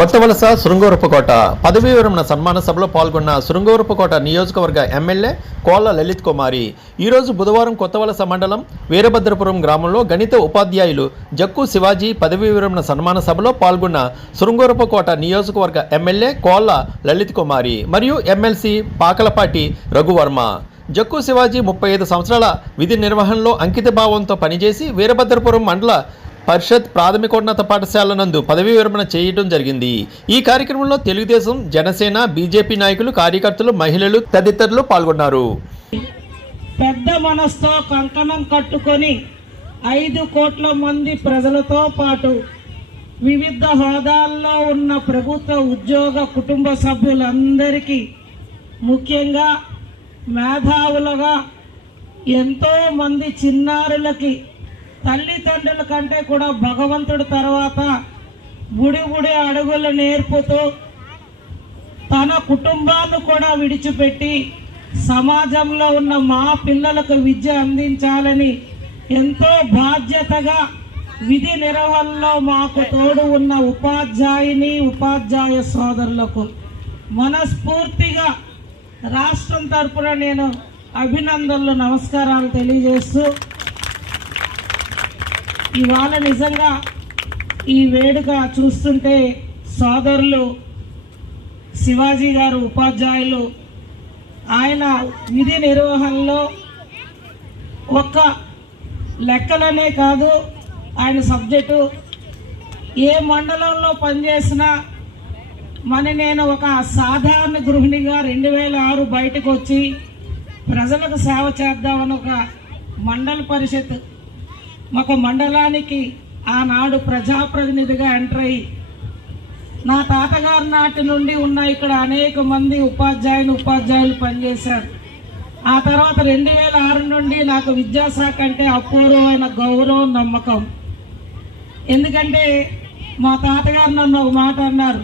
కొత్త వలస శృంగవరపుకోట పదవీ విరమణ సన్మాన సభలో పాల్గొన్న శృంగూరపుకోట నియోజకవర్గ ఎమ్మెల్యే కోళ్ళ లలిత్ కుమారి. ఈరోజు బుధవారం కొత్త వలస మండలం వీరభద్రపురం గ్రామంలో గణిత ఉపాధ్యాయులు జక్కు శివాజీ పదవీ విరమణ సన్మాన సభలో పాల్గొన్న శృంగూరపుకోట నియోజకవర్గ ఎమ్మెల్యే కోళ్ళ లలిత్ కుమారి మరియు ఎమ్మెల్సీ పాకలపాటి రఘువర్మ. జక్కు శివాజీ ముప్పై ఐదు సంవత్సరాల విధి నిర్వహణలో అంకిత భావంతో పనిచేసి వీరభద్రపురం మండల పరిషత్ ప్రాథమికోన్నత పాఠశాల నందు పదవీ విరమణ చేయడం జరిగింది. ఈ కార్యక్రమంలో తెలుగుదేశం జనసేన బీజేపీ నాయకులు కార్యకర్తలు మహిళలు తదితరులు పాల్గొన్నారు. పెద్ద మనస్తో కంకణం కట్టుకొని ఐదు కోట్ల మంది ప్రజలతో పాటు వివిధ హోదాల్లో ఉన్న ప్రభుత్వ ఉద్యోగ కుటుంబ సభ్యులందరికీ ముఖ్యంగా మేధావులుగా ఎంతో మంది చిన్నారులకి తల్లిదండ్రుల కంటే కూడా భగవంతుడి తర్వాత గుడి గుడి అడుగులు నేర్పుతూ తన కుటుంబాన్ని కూడా విడిచిపెట్టి సమాజంలో ఉన్న మా పిల్లలకు విద్య అందించాలని ఎంతో బాధ్యతగా విధి నిర్వహణలో మాకు తోడు ఉన్న ఉపాధ్యాయుని ఉపాధ్యాయ సోదరులకు మనస్ఫూర్తిగా రాష్ట్రం తరపున నేను అభినందనలు నమస్కారాలు తెలియజేస్తూ ఇవాళ నిజంగా ఈ వేడుక చూస్తుంటే సోదరులు శివాజీ గారు ఉపాధ్యాయులు ఆయన విధి నిర్వహణలో ఒక్క లెక్కలనే కాదు ఆయన సబ్జెక్టు. ఏ మండలంలో పనిచేసినా మన నేను ఒక సాధారణ గృహిణిగా రెండు వేల ఆరు బయటకు వచ్చి ప్రజలకు సేవ చేద్దామని ఒక మండల పరిషత్ మాకు మండలానికి ఆనాడు ప్రజాప్రతినిధిగా ఎంటర్ అయ్యి నా తాతగారి నాటి నుండి ఉన్న ఇక్కడ అనేక మంది ఉపాధ్యాయులు ఉపాధ్యాయులు పనిచేశారు. ఆ తర్వాత రెండు వేల ఆరు నుండి నాకు విద్యాశాఖ అంటే అపూర్వమైన గౌరవం నమ్మకం. ఎందుకంటే మా తాతగారు నన్ను ఒక మాట అన్నారు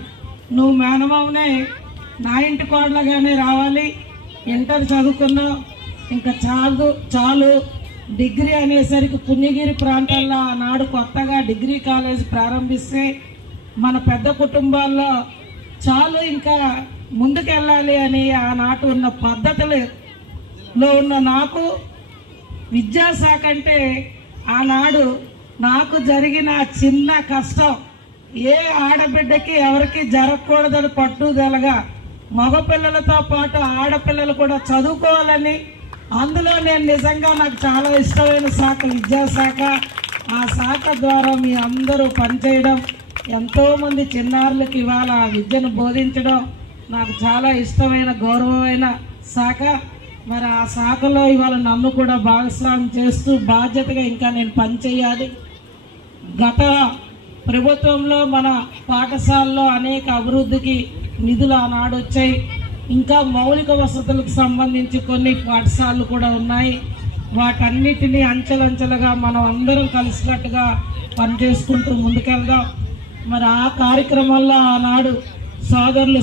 నువ్వు మేనమావనే నా ఇంటి కోడలుగానే రావాలి ఇంటర్ చదువుకున్నావు ఇంకా చాలు చాలు డిగ్రీ అనేసరికి పుణ్యగిరి ప్రాంతాల్లో ఆనాడు కొత్తగా డిగ్రీ కాలేజ్ ప్రారంభిస్తే మన పెద్ద కుటుంబాల్లో చాలు ఇంకా ముందుకెళ్ళాలి అని ఆనాటి ఉన్న పద్ధతులలో ఉన్న నాకు విద్యాశాఖ అంటే ఆనాడు నాకు జరిగిన చిన్న కష్టం. ఏ ఆడబిడ్డకి ఎవరికి జరగకూడదని పట్టుదలగా మగపిల్లలతో పాటు ఆడపిల్లలు కూడా చదువుకోవాలని అందులో నేను నిజంగా నాకు చాలా ఇష్టమైన శాఖ విద్యాశాఖ ఆ శాఖ ద్వారా మీ అందరూ పనిచేయడం ఎంతోమంది చిన్నారులకు ఇవాళ ఆ విద్యను బోధించడం నాకు చాలా ఇష్టమైన గౌరవమైన శాఖ. మరి ఆ శాఖలో ఇవాళ నన్ను కూడా భాగస్వామ్యం చేస్తూ బాధ్యతగా ఇంకా నేను పనిచేయాలి. గత ప్రభుత్వంలో మన పాఠశాలలో అనేక అభివృద్ధికి నిధులు ఆనాడు వచ్చాయి ఇంకా మౌలిక వసతులకు సంబంధించి కొన్ని పాఠశాలలు కూడా ఉన్నాయి. వాటన్నిటినీ అంచెలంచెలుగా మనం అందరం కలిసినట్టుగా పనిచేసుకుంటూ ముందుకెళ్దాం. మరి ఆ కార్యక్రమంలో ఆనాడు సోదరులు